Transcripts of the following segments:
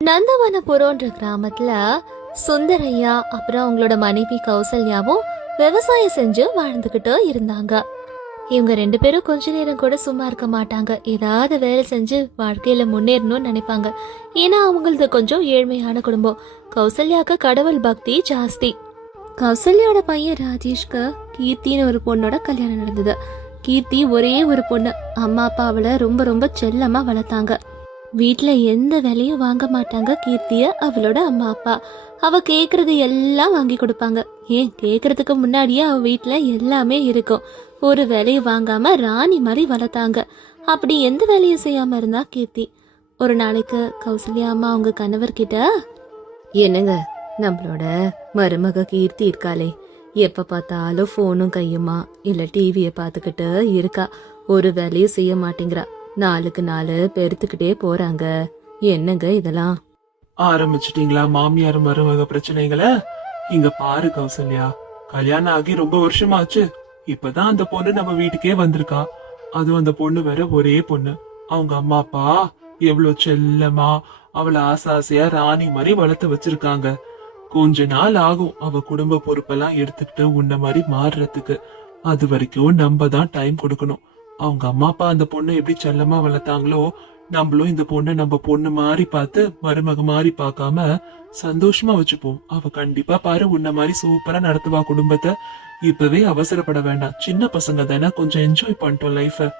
நந்தவனபுரம்ன்ற கிராமத்துல சுந்தரையா அப்புறம் அவங்களோட மனைவி கௌசல்யாவும் விவசாயம் செஞ்சு வாழ்ந்துகிட்டு இருந்தாங்க. இவங்க 2 பேரும் கொஞ்ச நேரம் கூட சும்மா இருக்க மாட்டாங்க. ஏதாவது வேலை செஞ்சு வாழ்க்கையில முன்னேறணும்னு நினைப்பாங்க. ஏன்னா அவங்களது கொஞ்சம் ஏழ்மையான குடும்பம். கௌசல்யாக்கு கடவுள் பக்தி ஜாஸ்தி. கௌசல்யாவோட பையன் ராஜேஷ்க்கு கீர்த்தின்னு ஒரு பொண்ணோட கல்யாணம் நடந்தது. கீர்த்தி ஒரே ஒரு பொண்ணு. அம்மா அப்பா அவளை ரொம்ப ரொம்ப செல்லமா வளர்த்தாங்க. வீட்டுல எந்த வேலையும் வாங்க மாட்டாங்க கீர்த்திய அவளோட அம்மா அப்பா. அவ கேக்குறது எல்லாம் வாங்கி கொடுப்பாங்க. ஏன் கேக்குறதுக்கு முன்னாடியே அவ வீட்டுல எல்லாமே இருக்கும். ஒரு வேலையும் வாங்காம ராணி மாதிரி வளர்த்தாங்க. அப்படி எந்த வேலையும் செய்யாம இருந்தா கீர்த்தி. ஒரு நாளைக்கு கௌசல்யா அம்மா அவங்க கணவர்கிட்ட, என்னங்க, நம்மளோட மருமக கீர்த்தி இருக்காளே, எப்ப பார்த்தாலும் போனும் கையுமா இல்ல டிவிய பாத்துக்கிட்டு இருக்கா. ஒரு வேலையும் செய்ய மாட்டேங்கிறா. நாளுக்கு நாள் பெருத்துக்கிட்டே போறாங்க. என்னங்க இதெல்லாம்? ஆரம்பிச்சிட்டீங்களா மாமியார் மருமக பிரச்சனைகளை? இங்க பாரு கௌசல்யா, கல்யாணம் ஆகி ரொம்ப வருஷமாச்சு. இப்பதான் அந்த பொண்ணு நம்ம வீட்டுக்கே வந்திருக்கா. அதுவும் அந்த பொண்ணு வேற ஒரே பொண்ணு. அவங்க அம்மா அப்பா எவ்வளவு செல்லமா அவளை ஆசாசையா ராணி மாதிரி வளர்த்து வச்சிருக்காங்க. கொஞ்ச நாள் ஆகும் அவ குடும்ப பொறுப்பெல்லாம் எடுத்துக்கிட்டு உன்ன மாதிரி மாறுறதுக்கு. அது வரைக்கும் நம்ம தான் டைம் கொடுக்கணும். அவங்க அம்மா அப்பா அந்த பொண்ணை எப்படி செல்லமா வளர்த்தாங்களோ, நம்மளும் இந்த பொண்ணை நம்ம பொண்ணு மாதிரி பார்த்து மருமக மாதிரி பார்க்காம சந்தோஷமா வச்சுப்போம். அவ கண்டிப்பா பாரு உன்ன மாதிரி சூப்பரா நடத்துவா குடும்பத்தை. இப்பவே அவசரப்பட வேண்டாம். சின்ன பசங்க தானே, கொஞ்சம் என்ஜாய் பண்ணிட்டோம் லைஃப.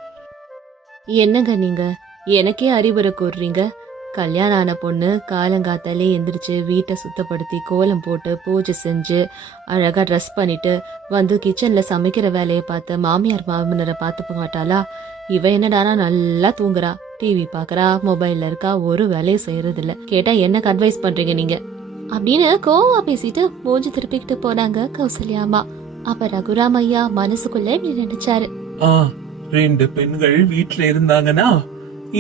என்னங்க நீங்க எனக்கே அறிவுரை கூறுறீங்க? கல்யாணம் ஆன பொண்ணு காலங்காத்தாலே எந்திரிச்சு வீட்டை சுத்தப்படுத்தி கோலம் போட்டு பூஜை செஞ்சு அழகா ட்ரெஸ் பண்ணிட்டு வந்து கிச்சன்ல சமைக்கிற வேலையை பார்த்து மாமியார் மாமனரை பார்த்து மாட்டாளா? இவ என்னடானா நல்லா தூங்குறா, டிவி பாக்குறா, மொபைல்ல இருக்கா, ஒரு வேலையும் செய்யறது இல்ல. கேட்டா எனக்கு அட்வைஸ் பண்றீங்க நீங்க அப்படின்னு கோவா பேசிட்டு மூஞ்சி திருப்பிக்கிட்டு போனாங்க கௌசல்யா அம்மா. அப்ப ரகுராம் ஐயா மனசுக்குள்ள இப்படி நினைச்சாரு, 2 பெண்கள் வீட்டுல இருந்தாங்கன்னா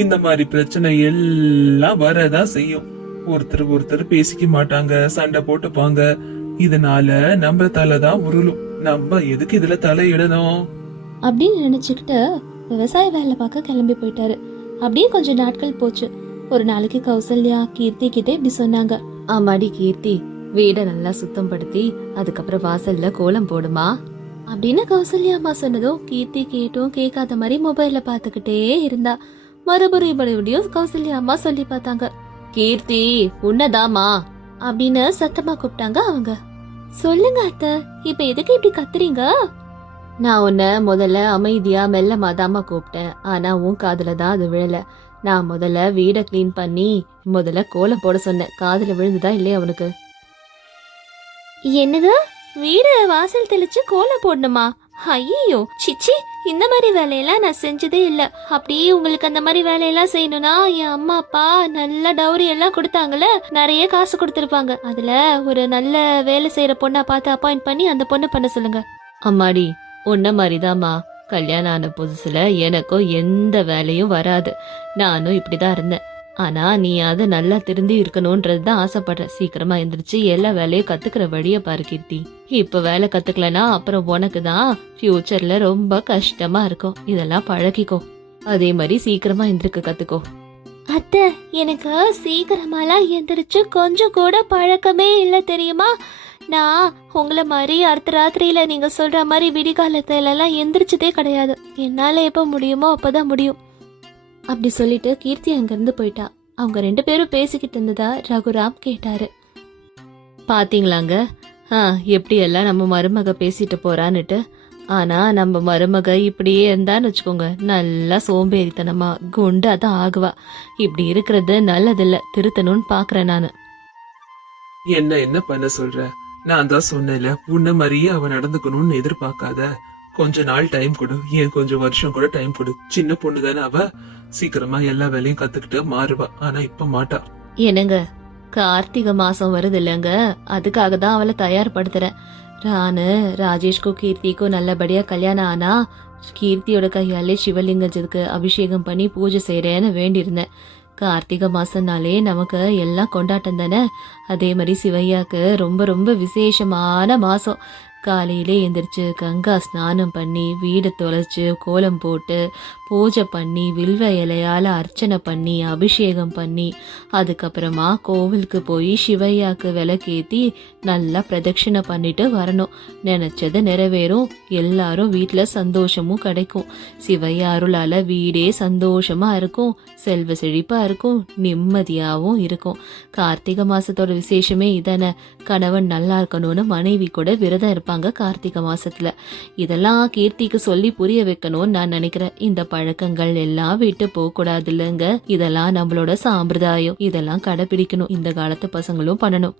இந்த மாதிரி பிரச்சனை எல்லாம் வரதா செய்யும். ஒருத்தர் பேசிக்க மாட்டாங்க, சண்டை போட்டுப்பாங்க. இதனால நம்ம தலைதான் உருளும். நம்ம எதுக்கு இதுல தலையிடணும் அப்படின்னு நினைச்சுக்கிட்டு விவசாய வேலை பார்க்க கிளம்பி போயிட்டாரு. அப்படியே கொஞ்சம் நாட்கள் போச்சு. ஒரு நாளைக்கு கௌசல்யா கீர்த்தி கிட்ட இப்படி சொன்னாங்க, ஆமாடி கீர்த்தி, வீட நல்லா சுத்தம் படுத்தி அதுக்கப்புறம் வாசல்ல கோலம் போடுமா அப்படின்னு கௌசல்யா அம்மா சொன்னதும் கீர்த்தி கேட்டும் கேட்காத மாதிரி மொபைல்ல பாத்துக்கிட்டே இருந்தா. மறுபடியும் கௌசல்யா அம்மா சொல்லி பார்த்தாங்க, கீர்த்தி உன்னதாமா அப்படின்னு சத்தமா கூப்பிட்டாங்க அவங்க. சொல்லுங்க அத்தை, இப்ப எதுக்கு இப்படி கத்துறீங்க? நான் உன்ன முதல்ல அமைதியா மெல்லமா தாமா கூப்பிட்டேன். ஆனா உன் காதுல தான் அது விழல. நான் முதல்ல வீட கிளீன் பண்ணி முதல்ல கோலம் போட சொன்னேன். காதுல விழுந்துதா இல்லையா அவனுக்கு? என்னது, வீடு வாசல் தெளிச்சு கோலம் போடணுமா? ஐயோ சிச்சி, இந்த மாதிரி வேலையெல்லாம் நான் செஞ்சதே இல்ல. அப்படியே உங்களுக்கு அந்த மாதிரி வேலையெல்லாம் செய்யணும்னா என் அம்மா அப்பா நல்ல டவுரி எல்லாம் கொடுத்தாங்கல்ல, நிறைய காசு கொடுத்துருப்பாங்க. அதுல ஒரு நல்ல வேலை செய்யற பொண்ணா பார்த்து அப்பாயிண்ட் பண்ணி அந்த பொண்ணை பண்ண சொல்லுங்க. அம்மாடி, உன்ன மாதிரிதாம்மா, கல்யாணம் ஆன புதுசுல எனக்கும் எந்த வேலையும் வராது. நானும் இப்படிதான் இருந்தேன். ஆனா நீ அது நல்லா திருந்தி இருக்கணும்ன்றதுதான் ஆசைப்படுற. சீக்கிரமா எந்திரிச்சு எல்லா வேலையும் கத்துக்கிற வழிய பாரு கீர்த்தி. இப்ப வேலை கத்துக்கலனா அப்புறம் உனக்கு தான் ஃபியூச்சர்ல ரொம்ப கஷ்டமா இருக்கும். இதெல்லாம் பழகிக்கோ. அதே மாதிரி சீக்கிரமா எந்திரிக்க கத்துக்கோ. அத்தை, எனக்கு சீக்கிரமாலாம் எந்திரிச்சு கொஞ்சம் கூட பழக்கமே இல்ல தெரியுமா? நான் உங்களை மாதிரி அர்த்தராத்திரியில நீங்க சொல்ற மாதிரி விடிகாலத்துல எல்லாம் எந்திரிச்சதே கிடையாது. என்னால எப்ப முடியுமோ அப்பதான் முடியும் அப்படி சொல்லிட்டு கீர்த்தி அங்கிருந்து போயிட்டா. அவங்க 2 பேரும் பேசிக்கிட்டு இருந்ததா ரகுராம் கேட்டாரு. பாத்தீங்களாங்க, எப்படி எல்லாம் நம்ம மருமக பேசிட்டு போறான்னுட்டு. ஆனா நம்ம மருமக இப்படியே இருந்தான்னு வச்சுக்கோங்க, நல்லா சோம்பேறித்தனமா குண்டா தான் ஆகுவா. இப்படி இருக்கிறது நல்லதில்ல, திருத்தணும்னு பாக்குறேன் நானு. என்ன பண்ண சொல்ற? நான் தான் சொன்னேன்ல, உன்ன மாதிரியே அவ நடந்துக்கணும்னு எதிர்பார்க்காத. கொஞ்ச நாள் டைம் கொடு, ஏன் கொஞ்சம் வருஷம் கூட டைம் கொடு. சின்ன பொண்ணு தானே அவ, சீக்கிரமா எல்லா வேலையும் கத்துக்கிட்டு மாறுவா. ஆனா இப்ப மாட்டா. என்னங்க, கார்த்திகை மாசம் வருது இல்லங்க, அதுக்காக தான் அவளை தயார்படுத்துறேன். ராஜேஷ்க்கும் கீர்த்திக்கும் நல்லபடியா கல்யாணம் ஆனா கீர்த்தியோட கையாலே சிவலிங்கத்துக்கு அபிஷேகம் பண்ணி பூஜை செய்யறேன்னு வேண்டியிருந்தேன். கார்த்திகை மாசம்னாலே நமக்கு எல்லாம் கொண்டாட்டம் தானே. அதே மாதிரி சிவையாக்கு ரொம்ப ரொம்ப விசேஷமான மாசம். காலையிலே எந்திரிச்சு கங்கா ஸ்நானம் பண்ணி வீடு தொலைச்சு கோலம் போட்டு பூஜை பண்ணி வில்வ இலையால அர்ச்சனை பண்ணி அபிஷேகம் பண்ணி அதுக்கப்புறமா கோவிலுக்கு போய் சிவையாக்கு விளக்கேத்தி நல்லா பிரதட்சணை பண்ணிட்டு வரணும். நினைச்சது நிறைவேறும், எல்லாரும் வீட்டுல சந்தோஷமும் கிடைக்கும். சிவையா அருளால வீடே சந்தோஷமா இருக்கும், செல்வ செழிப்பா இருக்கும், நிம்மதியாவும் இருக்கும். கார்த்திகை மாசத்தோட விசேஷமே இதானே. கணவன் நல்லா இருக்கணும்னு மனைவி கூட விரதம் இருப்பாங்க கார்த்திகை மாசத்துல. இதெல்லாம் கீர்த்திக்கு சொல்லி புரிய வைக்கணும்னு நான் நினைக்கிறேன். இந்த பழக்கங்கள் எல்லாம் விட்டு போக கூடாது இல்லைங்க. இதெல்லாம் நம்மளோட சாம்பிரதாயம், இதெல்லாம் கடைபிடிக்கணும். இந்த காலத்து பசங்களும் பண்ணணும்.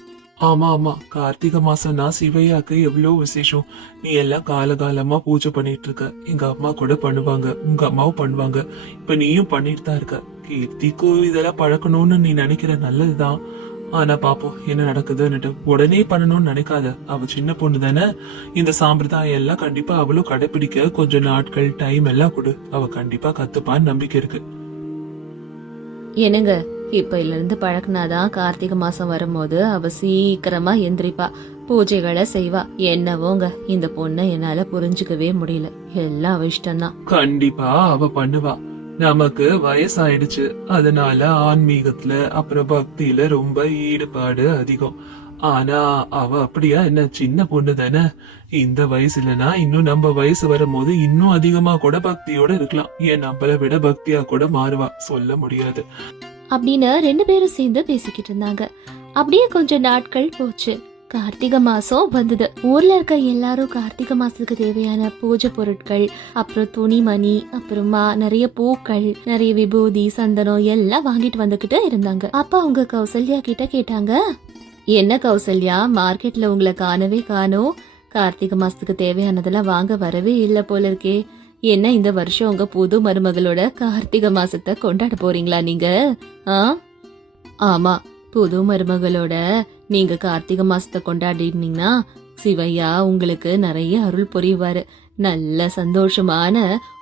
ஆமா ஆமா, கார்த்திகை மாசம்னா சிவையாக்கு எவ்வளவு விசேஷம். நீ எல்லாம் காலகாலமா பூஜை பண்ணிட்டு இருக்க. எங்க அம்மா கூட பண்ணுவாங்க, உங்க அம்மாவும் பண்ணுவாங்க, இப்ப நீயும் பண்ணிட்டு தான் இருக்க. கீர்த்திக்கும் இதெல்லாம் பழக்கணும்னு நீ நினைக்கிற நல்லதுதான். ஆனா பாப்போம் என்ன நடக்குதுன்னுட்டு. உடனே பண்ணணும்னு நினைக்காத, அவ சின்ன பொண்ணு தானே. இந்த சாம்பிரதாயம் எல்லாம் கண்டிப்பா அவளும் கடைபிடிக்க கொஞ்சம் நாட்கள் டைம் எல்லாம் கொடு. அவ கண்டிப்பா கத்துப்பான்னு நம்பிக்கை இருக்கு. என்னங்க, இப்ப இருந்து பழக்கினாதான் கார்த்திகை மாசம் வரும்போது அவ சீக்கிரமா எந்திரிப்பா, பூஜைகளை செய்வா. என்னவோங்க, இந்த பொண்ணை என்னால புரிஞ்சுக்கவே முடியல. எல்லாம் அவ இஷ்டம்தான். கண்டிப்பா அவ பண்ணுவா. நமக்கு வயசாயிடுச்சு, அதனால ஆன்மீகத்துல அப்புறம் பக்தியில ரொம்ப ஈடுபாடு அதிகம். ஆனா அவ அப்படியா என்ன, சின்ன பொண்ணு தானே. இந்த வயசுலனா இன்னும் நம்ம வயசு வரும்போது இன்னும் அதிகமா கூட பக்தியோட இருக்கலாம். ஏன் நம்மள விட பக்தியா கூட மாறுவா, சொல்ல முடியாது அப்படின்னு 2 பேரும் சேர்ந்து பேசிக்கிட்டு இருந்தாங்க. அப்படியே கொஞ்சம் நாட்கள் போச்சு. கார்த்திகை மாசம் வந்தது. ஊர்ல இருக்க எல்லாரும் கார்த்திகை மாசத்துக்கு தேவையான பூஜை பொருட்கள், அப்புறம் துணிமணி, அப்புறமா நிறைய பூக்கள், நிறைய விபூதி, சந்தனம் எல்லாம் வாங்கிட்டு வந்துகிட்டு இருந்தாங்க. அப்ப அவங்க கௌசல்யா கிட்ட கேட்டாங்க, என்ன கௌசல்யா, மார்க்கெட்ல உங்களை காணவே காணோம். கார்த்திகை மாசத்துக்கு தேவையானதெல்லாம் வாங்க வரவே இல்ல போல இருக்கே. என்ன இந்த வருஷம் உங்க புது மருமகளோட கார்த்திகை மாசத்தை கொண்டாட போறீங்களா நீங்க? ஆமா, புது மருமகளோட நீங்க கார்த்திகை மாசத்தை கொண்டாடினீங்கன்னா சிவையா உங்களுக்கு நிறைய அருள் புரிவாரு. நல்ல சந்தோஷமான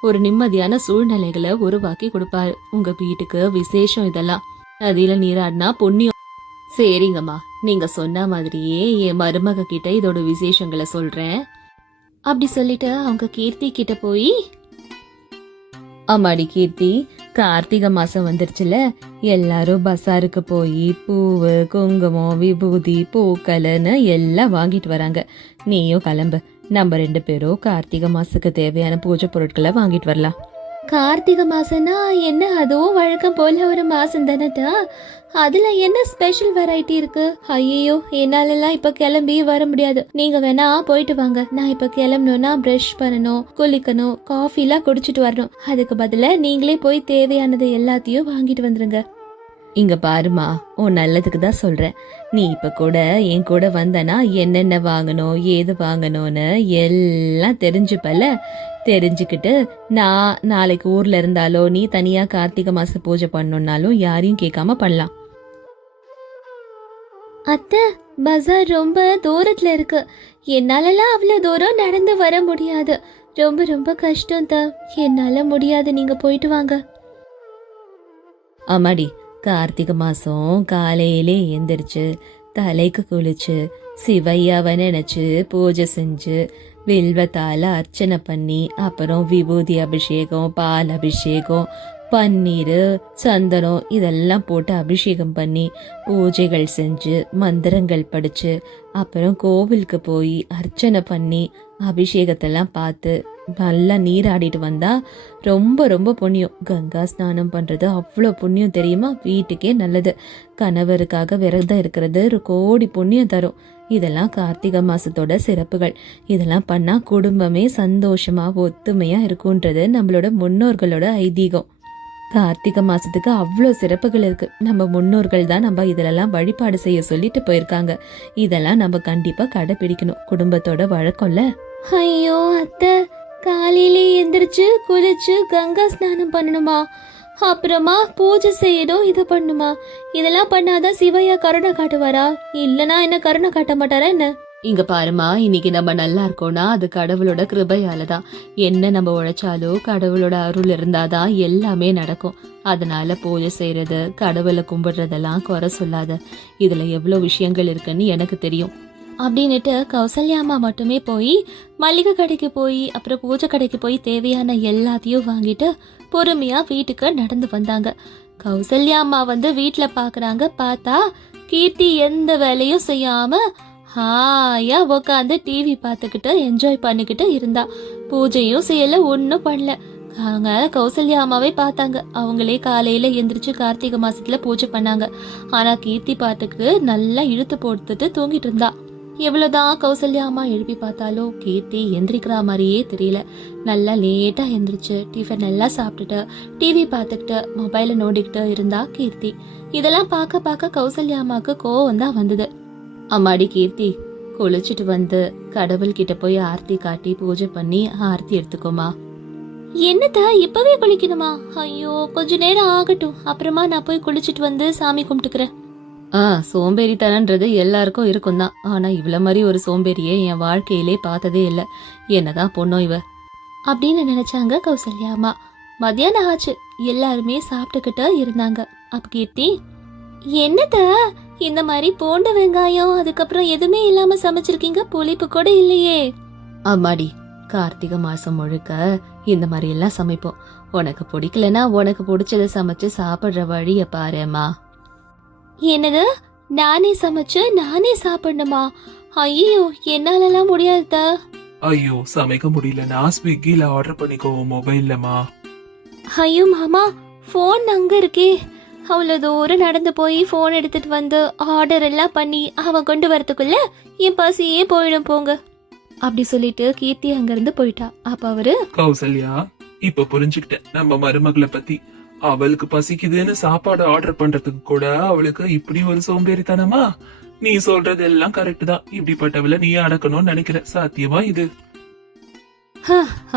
ஒரு நிம்மதியான சூழ்நிலைகளை உருவாக்கி கொடுப்பாரு. உங்க வீட்டுக்கு விசேஷம் இதெல்லாம். நதியில நீராடினா புண்ணியம். சரிங்கம்மா, நீங்க சொன்ன மாதிரியே என் மருமக கிட்ட இதோட விசேஷங்களை சொல்றேன். அப்படி சொல்லிட்டு அவங்க கீர்த்தி கிட்ட போய், அம்மாடி கீர்த்தி, கார்த்திகை மாசம் வந்துருச்சுல, எல்லாரும் பசாருக்கு போய் பூவு, குங்குமம், விபூதி, பூக்கள்னு எல்லாம் வாங்கிட்டு வராங்க. நீயும் கிளம்பு, நம்ம 2 பேரும் கார்த்திகை மாசத்துக்கு தேவையான பூஜை பொருட்களை வாங்கிட்டு வரலாம். கார்த்திகை மாசம்னா என்ன, அதுவும் வழக்கம் போல ஒரு மாசம் தானேட்டா. அதுல என்ன ஸ்பெஷல் வெரைட்டி இருக்கு? ஐயோ, என்னாலலாம் இப்ப கிளம்பி வர முடியாது. நீங்க வேணா போயிட்டு வாங்க. நான் இப்ப கிளம்பணும்னா பிரஷ் பண்ணணும், குளிக்கணும், காஃபி எல்லாம் குடிச்சிட்டு வரணும். அதுக்கு பதிலா நீங்களே போய் தேவையானது எல்லாத்தையும் வாங்கிட்டு வந்துருங்க. இங்க பாருமா, உன் நல்லதுக்கு தான் சொல்றேன். நீ இப்ப கூட என் கூட வந்தனா என்னென்ன வாங்கணும், ஏது வாங்கணும்னு எல்லாம் தெரிஞ்சுப்பல. தெரிஞ்சுக்கிட்டு நான் நாளைக்கு ஊர்ல இருந்தாலோ நீ தனியா கார்த்திகை மாச பூஜை பண்ணணும்னாலும் யாரையும் கேட்காம பண்ணலாம். அத்தை, பஜார் ரொம்ப தூரத்துல இருக்கு. என்னாலலாம் அவ்வளவு தூரம் நடந்து வர முடியாது. ரொம்ப ரொம்ப கஷ்டம் தான். என்னால முடியாது, நீங்க போயிட்டு வாங்க. அம்மாடி, கார்த்திகை மாசம் காலையிலே எந்திரிச்சு தலைக்கு குளிச்சு சிவையாவை நினைச்சு பூஜை செஞ்சு வில்வத்தால அர்ச்சனை பண்ணி அப்புறம் விபூதி அபிஷேகம், பால் அபிஷேகம், பன்னீர், சந்தனம் இதெல்லாம் போட்டு அபிஷேகம் பண்ணி பூஜைகள் செஞ்சு மந்திரங்கள் படிச்சு அப்புறம் கோவிலுக்கு போய் அர்ச்சனை பண்ணி அபிஷேகத்தெல்லாம் பார்த்து நல்லா நீராடிட்டு வந்தா ரொம்ப ரொம்ப புண்ணியம். கங்கா ஸ்நானம் பண்றது அவ்வளோ புண்ணியம் தெரியுமா? வீட்டுக்கே நல்லது. கணவருக்காக விரதம் இருக்கிறது 1 கோடி புண்ணியம் தரும். இதெல்லாம் கார்த்திகை மாசத்தோட சிறப்புகள். இதெல்லாம் பண்ணா குடும்பமே சந்தோஷமா ஒத்துமையா இருக்கும்ன்றது நம்மளோட முன்னோர்களோட ஐதீகம். கார்த்திகை மாசத்துக்கு அவ்வளோ சிறப்புகள் இருக்கு. நம்ம முன்னோர்கள் தான் நம்ம இதெல்லாம் வழிபாடு செய்ய சொல்லிட்டு போயிருக்காங்க. இதெல்லாம் நம்ம கண்டிப்பா கடைபிடிக்கணும். குடும்பத்தோட வழக்கம்ல. ஐயோ அத்தை, காலையிலே எந்திரிச்சு குளிச்சு கங்கா ஸ்நானம் பண்ணணுமா? அப்புறமா பூஜை செய்யணும், இது பண்ணுமா? இதெல்லாம் பண்ணாதான் சிவையா கருணை காட்டுவாரா? இல்லனா என்ன கருணை காட்ட மாட்டாரா என்ன? இங்க பாருமா, இன்னைக்கு நம்ம நல்லா இருக்கோம்னா அது கடவுளோட கிருபையாலதான். என்ன நம்ம உழைச்சாலோ கடவுளோட அருள் இருந்தாதான் எல்லாமே நடக்கும். அதனால பூஜை செய்யறது, கடவுளை கும்பிடுறதெல்லாம் குறை சொல்லாத. இதுல எவ்வளவு விஷயங்கள் இருக்குன்னு எனக்கு தெரியும். அப்படின்னுட்டு கௌசல்யா அம்மா மட்டுமே போய் மளிகை கடைக்கு போய் அப்புறம் பூஜை கடைக்கு போய் தேவையான எல்லாத்தையும் வாங்கிட்டு பொறுமையா வீட்டுக்கு நடந்து வந்தாங்க. கௌசல்யா அம்மா வந்து வீட்டுல பாக்குறாங்க. பார்த்தா கீர்த்தி எந்த வேலையும் செய்யாம ஹாயா உக்காந்து டிவி பார்த்துக்கிட்டு என்ஜாய் பண்ணிக்கிட்டு இருந்தா. பூஜையும் செய்யல, ஒன்னும் பண்ணல. அவங்க கௌசல்யா அம்மாவே பார்த்தாங்க. அவங்களே காலையில எந்திரிச்சு கார்த்திகை மாசத்துல பூஜை பண்ணாங்க. ஆனா கீர்த்தி பாட்டுக்கு நல்லா இழுத்து போட்டுட்டு தூங்கிட்டு இருந்தா. எவ்வளவுதான் கௌசல்யா அம்மா எழுப்பி பார்த்தாலும் கீர்த்தி எந்திரிக்கிற மாதிரியே தெரியல. நல்லா லேட்டா எந்திரிச்சு டிஃபன் எல்லாம் சாப்பிட்டுட்டு டிவி பார்த்துக்கிட்டு மொபைல நோண்டிக்கிட்டு இருந்தா கீர்த்தி. இதெல்லாம் பார்க்க பார்க்க கௌசல்யா அம்மாவுக்கு கோவம் தான் வந்தது. அம்மாடி கீர்த்தி, குளிச்சுட்டு வந்து கடவுள் கிட்ட போய் ஆர்த்தி காட்டி பூஜை பண்ணி ஆர்த்தி எடுத்துக்கோமா. என்னத்த இப்பவே குளிக்கணுமா? ஐயோ கொஞ்ச நேரம் ஆகட்டும், அப்புறமா நான் போய் குளிச்சுட்டு வந்து சாமி கும்பிட்டுக்கிறேன். சோம்பேறித்தனன்றது எல்லாருக்கும் இருக்கும் தான். ஆனா இவ்வளவு மாதிரி ஒரு சோம்பேறியே என் வாழ்க்கையிலே பார்த்ததே இல்ல. என்னதான் பொண்ணோ இவ அப்படின்னு நினைச்சாங்க கௌசல்யா அம்மா. மத்தியானம் ஆச்சு, எல்லாருமே சாப்பிட்டுக்கிட்டு இருந்தாங்க. அப்ப கீர்த்தி, என்னத்த இந்த மாதிரி பூண்டு வெங்காயம் அதுக்கப்புறம் எதுவுமே இல்லாம சமைச்சிருக்கீங்க, புளிப்பு கூட இல்லையே. அம்மாடி, கார்த்திகை மாசம் முழுக்க இந்த மாதிரி எல்லாம் சமைப்போம். உனக்கு பிடிக்கலன்னா உனக்கு பிடிச்சத சமைச்சு சாப்பிடுற வழிய பாருமா. என்னது, நானே சமைச்சு நானே சாப்பிடணுமா? ஐயோ என்னாலலாம் முடியாதுதா. ஐயோ சமைக்க முடியலன்னா ஸ்விக்கில ஆர்டர் பண்ணிக்கோ மொபைல்லமா. ஐயோ மாமா, போன் அங்க இருக்கே. அவ்வளவு தூரம் நடந்து போய் போன் எடுத்துட்டு வந்து ஆர்டர் எல்லாம் பண்ணி அவன் கொண்டு வரதுக்குள்ள என் பசியே போயிடும் போங்க. அப்படி சொல்லிட்டு கீர்த்தி அங்க இருந்து போயிட்டா. அப்ப அவரு, கௌசல்யா இப்ப புரிஞ்சுக்கிட்டேன் நம்ம மருமகளை பத்தி. அவளுக்கு பசிக்குதுன்னு சாப்பாடு ஆர்டர் பண்றதுக்கு கூட அவளுக்கு இப்படி ஒரு சோம்பேறித்தனமா? நீ சொல்றது எல்லாம் கரெக்ட் தான். இப்படிப்பட்டவளை நீ அடக்கணும்னு நினைக்கிற. சாத்தியமா இது?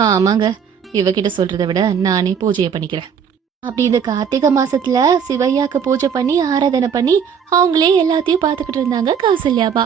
ஆமாங்க, இவகிட்ட சொல்றதை விட நானே பூஜையை பண்ணிக்கிறேன். அப்படி இந்த கார்த்திகை மாசத்துல சிவையாக்கு பூஜை பண்ணி ஆராதனை பண்ணி அவங்களே எல்லாத்தையும் பாத்துக்கிட்டு இருந்தாங்க கௌசல்யாபா.